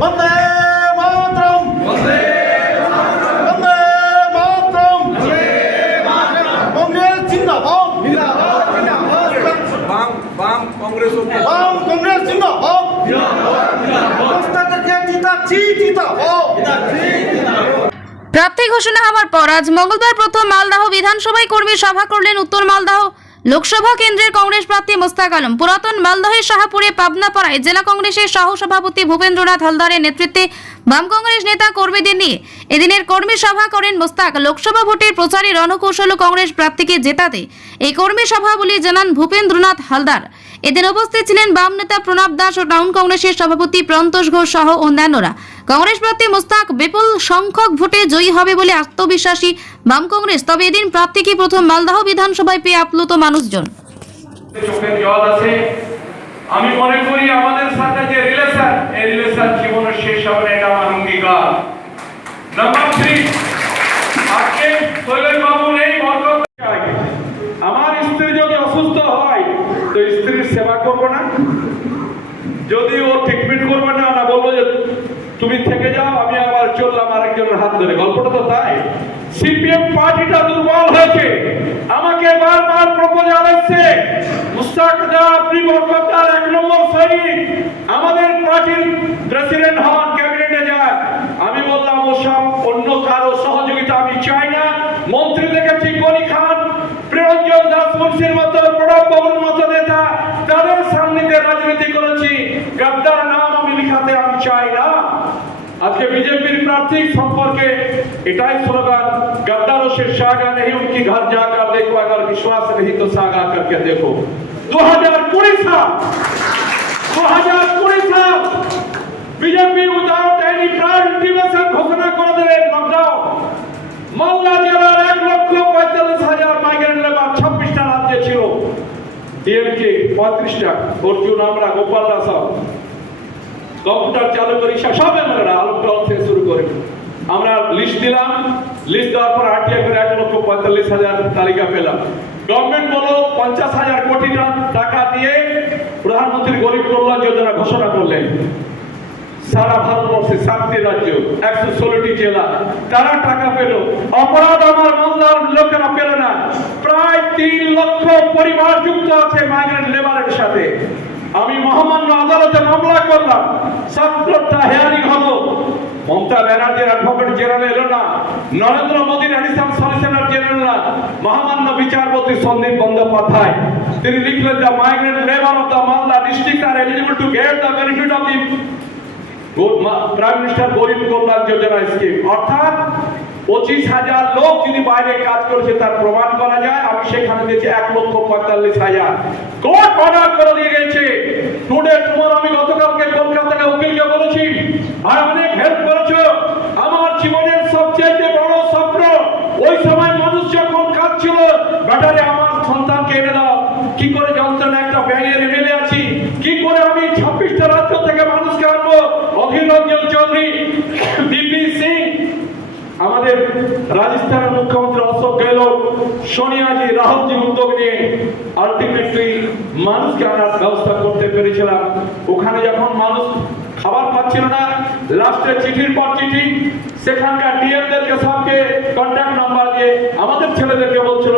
বন্দে মাতরম, বন্দে মাতরম, কংগ্রেস জিন্দাবাদ, বাম কংগ্রেস জিন্দাবাদ, মোস্তাককে জিতাচ্ছি, জিতাবাদ। প্রার্থী ঘোষণা হওয়ার পর আজ মঙ্গলবার প্রথম মালদহ বিধানসভায় কর্মী সভা করলেন উত্তর মালদহ লোকসভা কেন্দ্রের কংগ্রেস প্রার্থী মোস্তাক আলম। পুরাতন মালদহের শাহপুরে পাবনাপাড়ায় জেলা কংগ্রেসের সহসভাপতি ভূপেন্দ্রনাথ হালদারের নেতৃত্বে বাম কংগ্রেস নেতা কর্মীদের নিয়ে এদিনের কর্মী সভা করেন মোস্তাক। লোকসভা ভোটের প্রচারে রণকৌশল কংগ্রেস প্রার্থীকে জেতাতে এই কর্মী সভা বলে জানান ভূপেন্দ্রনাথ হালদার। এদিন উপস্থিত ছিলেন বাম নেতা প্রণব দাস ও টাউন কংগ্রেসের সভাপতি প্রন্তোষ ঘোষ সহ অন্যান্যরা। কংগ্রেস প্রার্থী মোস্তাক বিপুল সংখ্যক ভোটে জয়ী হবে বলে আত্মবিশ্বাসী বাম কংগ্রেস। তবে এদিন প্রার্থীকে প্রথম মালদহ বিধানসভায় পেয়ে আপ্লুত মানুষজন। চোখের জল আছে। আমি মনে করি আমাদের সাথে যে রিলেশন, এই রিলেশন জীবনের শেষ হবে, এটা আমার অঙ্গীকার। নাম্বার 3, আজকে শৈলেশ বাবুর এই বরকত, আমার স্ত্রী যদি অসুস্থ হয় তো স্ত্রীর সেবা করব না, যদি ও ট্রিটমেন্ট করবে না, না বলবো যে তুমি থেকে যাও, আমি আবার চললাম আরেকজনের হাত ধরে। গল্পটা তো তাই। সিপিএম পার্টিটা দুর্বল হয়েছে। আমাকে বারবার প্রপোজাল আসছে, মুস্তাক দা আপনি বরকতার 1 নম্বর সৈনিক, আমাদের পার্টির প্রেসিডেন্ট হন, ক্যাবিনেটে যান। আমি বললাম ওসব অন্য কারো সহযোগিতা আমি চাই না। মন্ত্রী দেখেছি গনি খান, প্রিয়ঞ্জন দাস মুন্সির মতো, প্রণব বাবুর মতো নেতা, তাদের সামনে রাজনীতি করেছি। গদ্দার নাম আমি লিখাতে আমি চাই না। আজকে বিজেপির প্রার্থী সম্পর্কে এটাই স্লোগান, गद्दारों से सागा नहीं, उनकी घर जाकर देखो, अगर विश्वास नहीं तो सागा करके देखो। 2020 साल BJP without any prior intimation ঘোষণা করে দেবে লকডাউন। মালদা জেলার 1,45,000 মাইগ্রেন্ট লেবার 26টা রাজ্যে ছিল, ডিএমকে 35টা, অর্জুন আমরা গোপাল দাস কম্পিউটার চালু করি সব আমরা আলোকটল থেকে শুরু করি। আমরা লিস্ট দিলাম, লিস্ট দেওয়ার পর আরটিআই করে 1,45,000 তালিকা পেলাম। গভর্নমেন্ট বলো 50,000 কোটি টাকা দিয়ে প্রধানমন্ত্রী গরিব কল্যাণ যোজনা ঘোষণা করলেন। সারা ভারতবর্ষে 7টি রাজ্য, 116টি জেলা, তারা টাকা পেল। অপরাধ আমার মালদার লোকেরা পেল না। প্রায় 3 লক্ষ পরিবার যুক্ত আছে মাইগ্রেন্ট লেবারের সাথে। আমি মহামান্য আদালতে মামলা করলাম, 70টা হেয়ারিং হলো। মমতা ব্যানার্জির অ্যাডভোকেট জেনারেল এলো না, নরেন্দ্র মোদীর অ্যাডিশনাল সলিসিটর জেনারেল না, মহামান্য বিচারপতি সন্দীপ বন্দ্যোপাধ্যায়, তিনি লিখলেন the migrant labour of the Malda district are eligible to get the benefit of the prime minister গরিব কল্যাণ যোজনা স্কিম। অর্থাৎ 25,000 লোক যদি বাইরে কাজ করেছে তার প্রমাণ করা যায়। আমি সেখানে দিয়েছি 1,45,000। কোর্ট অর্ডার করে দিয়ে গেছে। টুডে টুমোর আমি গতকালকে কলকাতা থেকে উকিলকে বলেছি, আর অনেক হেল্প করেছো। আমার জীবনের সবচেয়ে বড় স্বপ্ন, ওই সময় মানুষ যখন কাঁদছিল, ব্যাটারে আমার সন্তানকে এনে দাও। কি করে যন্ত্রণা, একটা ব্যাঙের এমএলএ আছি, কি করে আমি 26টা রাজ্য থেকে মানুষকে আনবো। অধীর রঞ্জন চৌধুরী, বিপি সিং, আমাদের রাজস্থানের মুখ্যমন্ত্রী অশোক গেহলোত, সোনিয়াজি, রাহুলজি উদ্যোগ নিয়ে আলটিমেটলি মানুষকে আনার ব্যবস্থা করতে পেরেছিলাম। ওখানে যখন মানুষ খাবার পাচ্ছিল না, লাস্টে চিঠির পর চিঠি সেখানকার ডিএমদেরকে সবকে কন্ট্যাক্ট নাম্বার দিয়ে আমাদের ছেলেদেরকে বলছিল